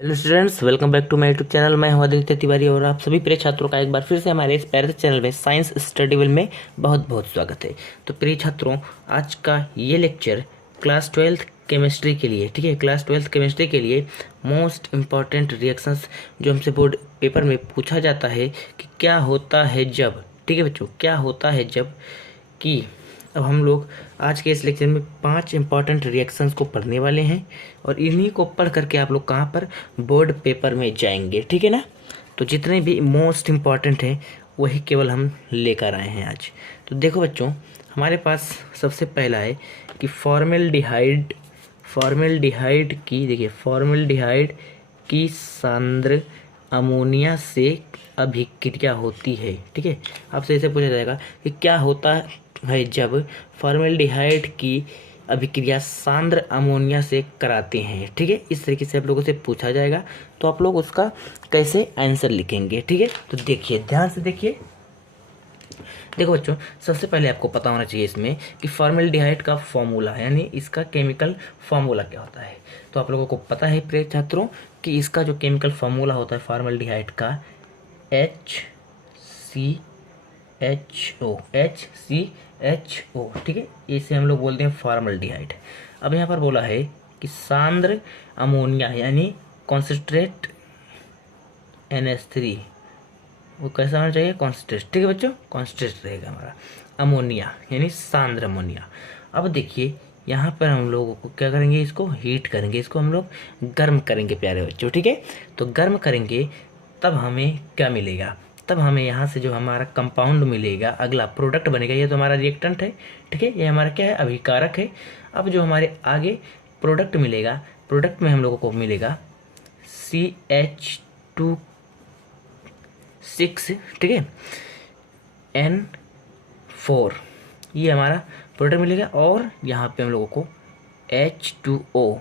Hello students, welcome back to my YouTube channel. मैं हूं आदित्य तिवारी और आप सभी प्रिय छात्रों का एक बार फिर से हमारे इस प्यारे से चैनल में साइंस स्टडीविल में बहुत बहुत स्वागत है। तो प्रिय छात्रों, आज का ये लेक्चर क्लास 12th केमिस्ट्री के लिए, ठीक है, क्लास 12th केमिस्ट्री के लिए मोस्ट इम्पॉर्टेंट रिएक्शंस जो हमसे बोर्ड पेपर में पूछा जाता है कि क्या होता है जब, ठीक है बच्चों, क्या होता है जब कि अब हम लोग आज के इस लेक्चर में 5 इंपॉर्टेंट रिएक्शंस को पढ़ने वाले हैं और इन्हीं को पढ़ करके आप लोग कहाँ पर बोर्ड पेपर में जाएंगे, ठीक है ना। तो जितने भी मोस्ट इम्पॉर्टेंट हैं वही केवल हम लेकर आए हैं आज। तो देखो बच्चों, हमारे पास सबसे पहला है कि फॉर्मेल्डिहाइड की, देखिए, फॉर्मेल्डिहाइड की सांद्र अमोनिया से अभिक्रिया होती है, ठीक है। आपसे ऐसे पूछा जाएगा कि क्या होता है जब फॉर्मेल्डिहाइड की अभिक्रिया सांद्र अमोनिया से कराते हैं, ठीक है। इस तरीके से आप लोगों से पूछा जाएगा, तो आप लोग उसका कैसे आंसर लिखेंगे, ठीक है। तो देखिए, ध्यान से देखिए। देखो बच्चों, सबसे पहले आपको पता होना चाहिए इसमें कि फॉर्मेल्डिहाइड का फॉर्मूला, यानी इसका केमिकल फॉर्मूला क्या होता है। तो आप लोगों को पता है प्रिय छात्रों कि इसका जो केमिकल फॉर्मूला होता है फॉर्मेल्डिहाइड का, HCHO, ठीक है, इसे हम लोग बोलते हैं फॉर्मेल्डिहाइड। अब यहाँ पर बोला है कि सांद्र अमोनिया यानी कॉन्सेंट्रेट NH3, वो कैसा होना चाहिए, कॉन्सेंट्रेट, ठीक है बच्चों, कॉन्सेंट्रेट रहेगा हमारा। अमोनिया यानी सांद्र अमोनिया। अब देखिए, यहाँ पर हम लोगों को क्या करेंगे, इसको हीट करेंगे, इसको हम लोग गर्म करेंगे प्यारे बच्चों, ठीक है। तो गर्म करेंगे तब हमें क्या मिलेगा, तब हमें यहाँ से जो हमारा कंपाउंड मिलेगा, अगला प्रोडक्ट बनेगा। ये तो हमारा रिएक्टेंट है, ठीक है, ये हमारा क्या है, अभिकारक है। अब जो हमारे आगे प्रोडक्ट मिलेगा, प्रोडक्ट में हम लोगों को मिलेगा CH2 6, ठीक है, N4, ये हमारा प्रोडक्ट मिलेगा। और यहाँ पे हम लोगों को H2O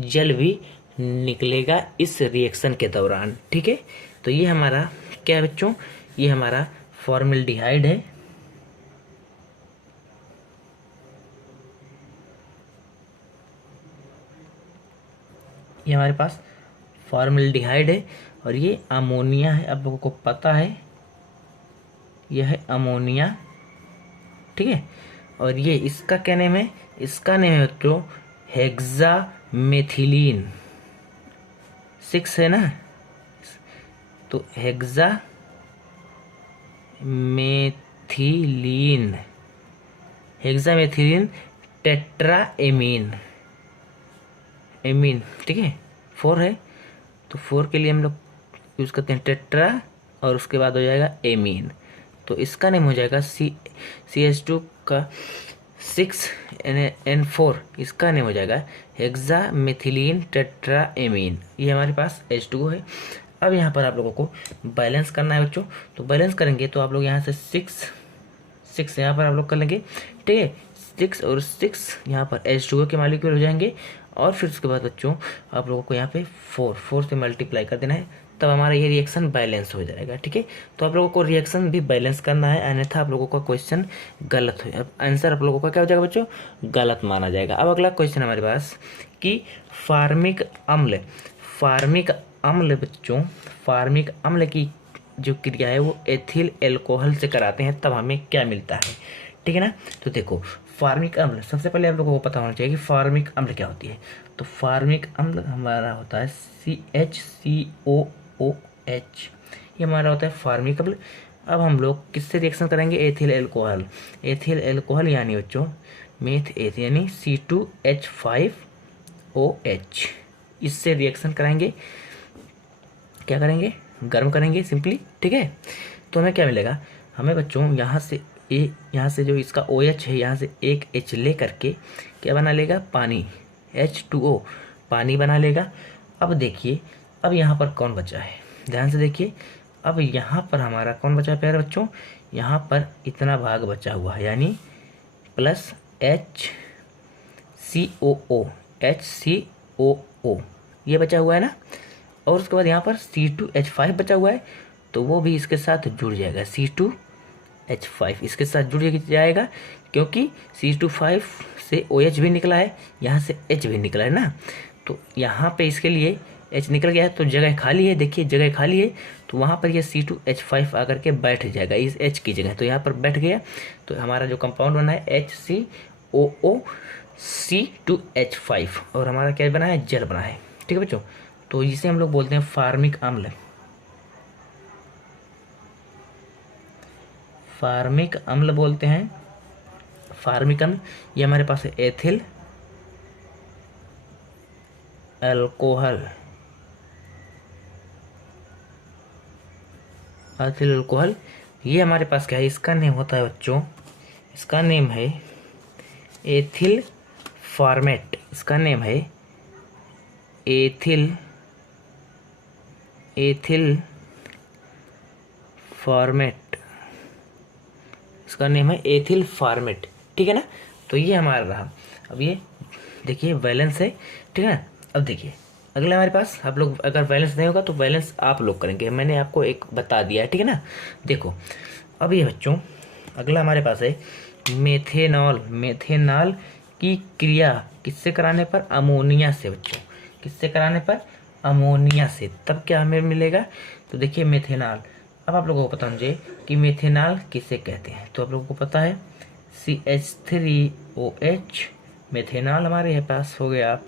जल भी निकलेगा इस रिएक्शन के दौरान, ठीक है। तो ये हमारा क्या है बच्चों, ये हमारा फॉर्मेल्डिहाइड है। ये हमारे पास फॉर्मेल्डिहाइड है और ये अमोनिया है, आप लोगों को पता है यह है अमोनिया, ठीक है। और ये इसका क्या नेम है, इसका नेम है बच्चों हेक्सामेथिलीन 6 है ना। तो हेक्सामेथिलीन टेट्राएमीन, ठीक है, 4 है। तो 4 के लिए हम लोग यूज़ करते हैं टेट्रा और उसके बाद हो जाएगा एमीन। तो इसका नेम हो जाएगा CH2 का 6N4, इसका नेम हो जाएगा हेक्सामेथिलीन टेट्राएमीन। ये हमारे पास H2O है। अब यहाँ पर आप लोगों को बैलेंस करना है बच्चों। तो बैलेंस करेंगे तो आप लोग यहाँ से 6 यहाँ पर आप लोग कर लेंगे, ठीक है। 6 और 6 यहाँ पर H2O के मॉलिक्यूल हो जाएंगे। और फिर उसके बाद बच्चों आप लोगों को यहाँ पे 4 से मल्टीप्लाई कर देना है, तब हमारा ये रिएक्शन बैलेंस हो जाएगा, ठीक है। तो आप लोगों को रिएक्शन भी बैलेंस करना है, अन्यथा आप लोगों का क्वेश्चन गलत हो, आंसर आप लोगों का क्या हो जाएगा बच्चों, गलत माना जाएगा। अब अगला क्वेश्चन हमारे पास कि फार्मिक अम्ल बच्चों, फार्मिक अम्ल की जो क्रिया है वो एथिल एल्कोहल से कराते हैं, तब हमें क्या मिलता है, ठीक है ना। तो देखो, फार्मिक अम्ल, सबसे पहले आप लोगों को पता होना चाहिए कि फार्मिक अम्ल क्या होती है। तो फार्मिक अम्ल हमारा होता है CHCOOH, ये हमारा होता है फार्मिक अम्ल। अब हम लोग किससे रिएक्शन करेंगे, एथिल एल्कोहल यानी बच्चों मेथ एथ यानी C2H5OH, इससे रिएक्शन कराएंगे, क्या करेंगे, गर्म करेंगे सिंपली, ठीक है। तो हमें क्या मिलेगा, हमें बच्चों यहाँ से जो इसका OH है, यहाँ से एक H ले करके क्या बना लेगा, पानी, H2O, पानी बना लेगा। अब देखिए, अब यहाँ पर कौन बचा है, ध्यान से देखिए। अब यहाँ पर हमारा कौन बचा है प्यारे बच्चों, यहाँ पर इतना भाग बचा हुआ है, यानी प्लस HCOO, ये बचा हुआ है ना। और उसके बाद यहाँ पर C2H5 बचा हुआ है, तो वो भी इसके साथ जुड़ जाएगा, C2H5 इसके साथ जुड़ जाएगा, क्योंकि C2 से OH भी निकला है, यहाँ से H भी निकला है ना। तो यहाँ पे इसके लिए H निकल गया है तो जगह खाली है, देखिए जगह खाली है, तो वहाँ पर ये C2H5 आकर के बैठ जाएगा इस H की जगह, तो यहाँ पर बैठ गया। तो हमारा जो कंपाउंड बना है HCOO C2H5 और हमारा क्या बना है, जल बना है। ठीक है बच्चों, तो इसे हम लोग बोलते हैं फार्मिक अम्ल। फार्मिक अम्ल बोलते हैं, फार्मिक अम्ल। ये हमारे पास है एथिल अल्कोहल, एथिल अल्कोहल। ये हमारे पास क्या है, इसका नेम होता है बच्चों, इसका नेम है एथिल फॉर्मेट। इसका नेम है एथिल फॉर्मेट। इसका नेम है एथिल फॉर्मेट। ठीक है ना, तो ये हमारा रहा। अब ये देखिए वैलेंस है, ठीक है ना। अब देखिए अगला हमारे पास, आप लोग अगर वैलेंस नहीं होगा तो वैलेंस आप लोग करेंगे, मैंने आपको एक बता दिया है। ठीक है ना, देखो अब ये बच्चों अगला हमारे पास है मेथेनॉल। मेथेनॉल की क्रिया किससे कराने पर, अमोनिया से बच्चों, किससे कराने पर, अमोनिया से। तब क्या हमें मिलेगा, तो देखिए मेथेनॉल। अब आप लोगों को पता होना चाहिए कि मेथेनॉल किसे कहते हैं, तो आप लोगों को पता है CH3OH मेथेनॉल हमारे पास हो गया।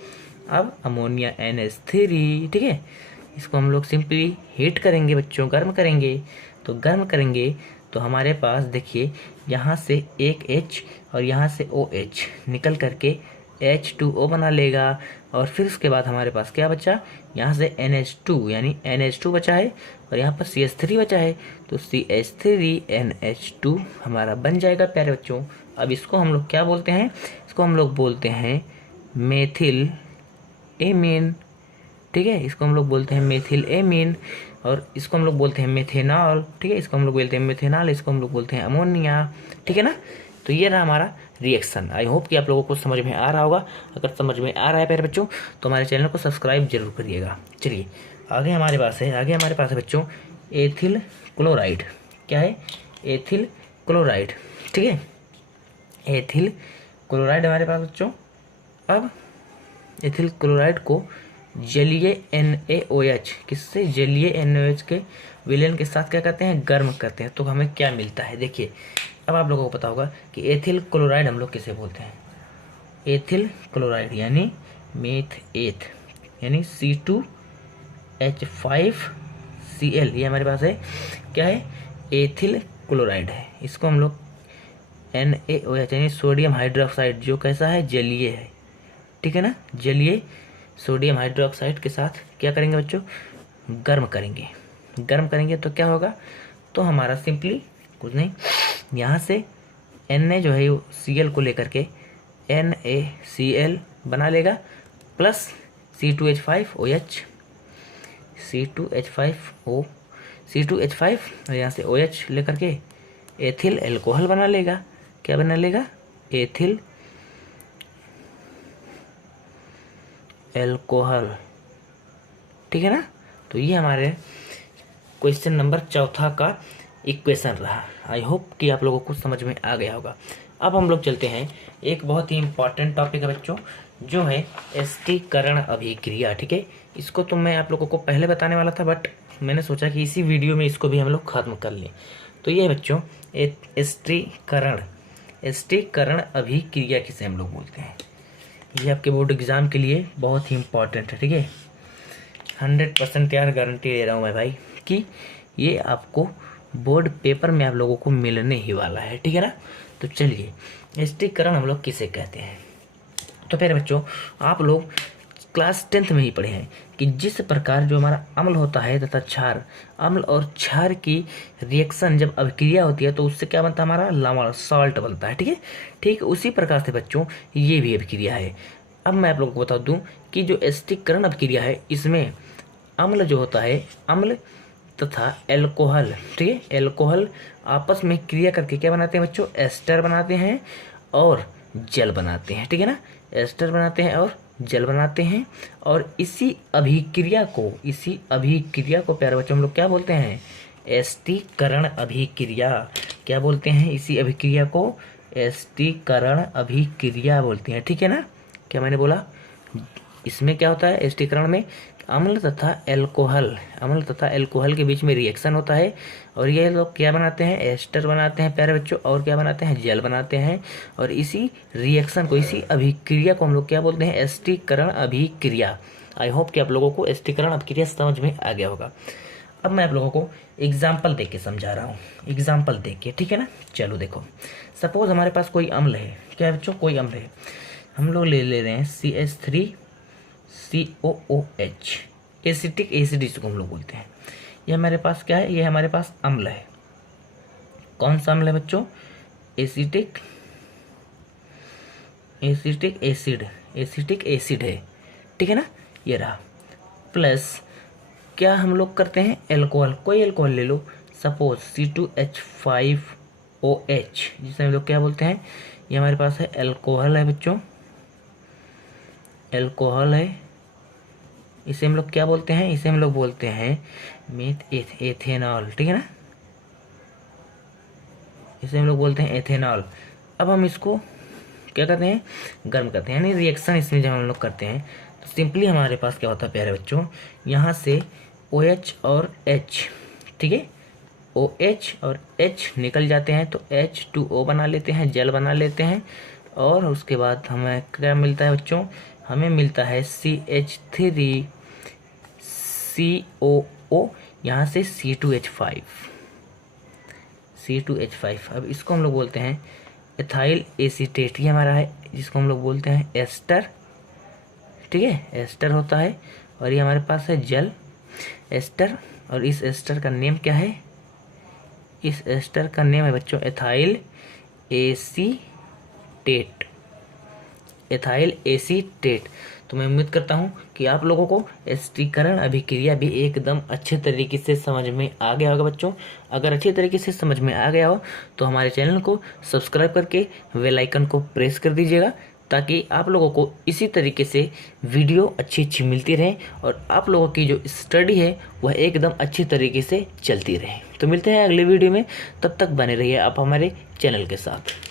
अब अमोनिया NH3, ठीक है, इसको हम लोग सिंपली हीट करेंगे बच्चों, गर्म करेंगे। तो गर्म करेंगे तो हमारे पास देखिए यहाँ से एक H और यहाँ से OH निकल करके H2O बना लेगा। और फिर उसके बाद हमारे पास क्या बचा, यहाँ से NH2 यानी NH2 बचा है और यहाँ पर CH3 बचा है, तो CH3NH2 हमारा बन जाएगा प्यारे बच्चों। अब इसको हम लोग क्या बोलते हैं, इसको हम लोग बोलते हैं मेथिल एमीन। ठीक है, इसको हम लोग बोलते हैं मेथिल एमीन और इसको हम लोग बोलते हैं मेथेनॉल। ठीक है, इसको हम लोग बोलते हैं मेथेनॉल, इसको हम लोग बोलते हैं अमोनिया। ठीक है ना, तो ये रहा हमारा रिएक्शन। आई होप कि आप लोगों को समझ में आ रहा होगा। अगर समझ में आ रहा है प्यारे बच्चों तो हमारे चैनल को सब्सक्राइब जरूर करिएगा। चलिए आगे हमारे पास है बच्चों एथिल क्लोराइड। क्या है, एथिल क्लोराइड। ठीक है, एथिल क्लोराइड हमारे पास बच्चों। अब एथिल क्लोराइड को जलीय NaOH, किससे, जलीय NaOH के विलयन के साथ क्या करते हैं, गर्म करते हैं। तो हमें क्या मिलता है, देखिए अब आप लोगों को पता होगा कि एथिल क्लोराइड हम लोग किसे बोलते हैं, एथिल क्लोराइड यानी मेथ एथ यानी C2H5Cl, ये हमारे पास है क्या है, एथिल क्लोराइड है। इसको हम लोग NaOH यानी सोडियम हाइड्रोक्साइड, जो कैसा है, जलीय है। ठीक है ना, जलीय सोडियम हाइड्रोक्साइड के साथ क्या करेंगे बच्चों, गर्म करेंगे। गर्म करेंगे तो क्या होगा, तो हमारा सिंपली कुछ नहीं, यहाँ से Na जो है वो Cl को लेकर के NaCl बना लेगा प्लस C2H5OH, C2H5 और यहाँ से OH लेकर के एथिल एल्कोहल बना लेगा। क्या बना लेगा, एथिल एल्कोहल। ठीक है ना, तो ये हमारे क्वेश्चन नंबर 4 का इक्वेशन रहा। आई होप कि आप लोगों को समझ में आ गया होगा। अब हम लोग चलते हैं, एक बहुत ही इम्पॉर्टेंट टॉपिक है बच्चों, जो है एस्टीकरण अभिक्रिया। ठीक है, इसको तो मैं आप लोगों को पहले बताने वाला था, बट मैंने सोचा कि इसी वीडियो में इसको भी हम लोग खत्म कर लें। तो ये बच्चों एस्टीकरण अभिक्रिया किसे हम लोग बोलते हैं, ये आपके बोर्ड एग्जाम के लिए बहुत ही इम्पॉर्टेंट है। ठीक है, 100% यार गारंटी दे रहा हूँ मैं भाई कि ये आपको बोर्ड पेपर में आप लोगों को मिलने ही वाला है। ठीक है ना, तो चलिए एस्टीकरण हम लोग किसे कहते हैं। तो फिर बच्चों आप लोग क्लास 10th में ही पढ़े हैं कि जिस प्रकार जो हमारा अम्ल होता है तथा क्षार, अम्ल और क्षार की रिएक्शन जब अभिक्रिया होती है तो उससे क्या बनता है, हमारा लवण, सॉल्ट बनता है। ठीक है, ठीक उसी प्रकार से बच्चों ये भी अभिक्रिया है। अब मैं आप लोगों को बता दूं कि जो एस्टीकरण अभिक्रिया है इसमें अम्ल जो होता है, अम्ल तथा एल्कोहल, ठीक है, एल्कोहल आपस में क्रिया करके क्या बनाते हैं बच्चों, एस्टर बनाते हैं और जल बनाते हैं। ठीक है ना, एस्टर बनाते हैं और जल बनाते हैं। और इसी अभिक्रिया को प्यारे बच्चों हम लोग क्या बोलते हैं, एस्टीकरण अभिक्रिया। क्या बोलते हैं, इसी अभिक्रिया को एस्टीकरण अभिक्रिया बोलते हैं। ठीक है ना, क्या मैंने बोला, इसमें क्या होता है एस्टीकरण में, अम्ल तथा एल्कोहल के बीच में रिएक्शन होता है और ये लोग क्या बनाते हैं, एस्टर बनाते हैं प्यारे बच्चों, और क्या बनाते हैं, जल बनाते हैं। और इसी रिएक्शन को, इसी अभिक्रिया को हम लोग क्या बोलते हैं, एस्टीकरण अभिक्रिया। आई होप कि आप लोगों को एस्टीकरण अभिक्रिया समझ में आ गया होगा। अब मैं आप लोगों को एग्जाम्पल दे के समझा रहा हूँ, एग्जाम्पल दे के, ठीक है ना। चलो देखो, सपोज हमारे पास कोई अम्ल है, क्या बच्चों, कोई अम्ल है, हम लोग ले रहे हैं CH3COOH, एसिटिक एसिड जिसको हम लोग बोलते हैं। ये हमारे पास क्या है, ये हमारे पास अम्ल है। कौन सा अम्ल है बच्चों, एसिटिक एसिड है, ठीक है ना, ये रहा। प्लस क्या हम लोग करते हैं, एल्कोहल, कोई एल्कोहल ले लो, सपोज C2H5OH, जिसे हम लोग क्या बोलते हैं, ये हमारे पास है एल्कोहल है बच्चों, एल्कोहल है। इसे हम लोग क्या बोलते हैं, इसे हम लोग बोलते हैं एथेनॉल, ठीक है ना, इसे हम लोग बोलते हैं एथेनॉल। अब हम इसको क्या करते हैं, गर्म करते हैं, यानी रिएक्शन इसमें जब हम लोग करते हैं तो सिंपली हमारे पास क्या होता है प्यारे बच्चों, यहाँ से OH और H, ठीक है, OH और H निकल जाते हैं तो H2O बना लेते हैं, जल बना लेते हैं। और उसके बाद हमें क्या मिलता है बच्चों, हमें मिलता है CH3COO, यहाँ से C2H5। अब इसको हम लोग बोलते हैं एथाइल एसीटेट, ये हमारा है, जिसको हम लोग बोलते हैं एस्टर, ठीक है, एस्टर होता है। और ये हमारे पास है जल, एस्टर, और इस एस्टर का नेम क्या है, इस एस्टर का नेम है बच्चों एथाइल एसीटेट, एथाइल एसीटेट। तो मैं उम्मीद करता हूँ कि आप लोगों को एस्टीकरण अभिक्रिया भी एकदम अच्छे तरीके से समझ में आ गया होगा बच्चों। अगर अच्छे तरीके से समझ में आ गया हो तो हमारे चैनल को सब्सक्राइब करके बेल आइकन को प्रेस कर दीजिएगा, ताकि आप लोगों को इसी तरीके से वीडियो अच्छी मिलती रहे और आप लोगों की जो स्टडी है वह एकदम अच्छी तरीके से चलती रहे। तो मिलते हैं अगले वीडियो में, तब तक बने रहिए आप हमारे चैनल के साथ।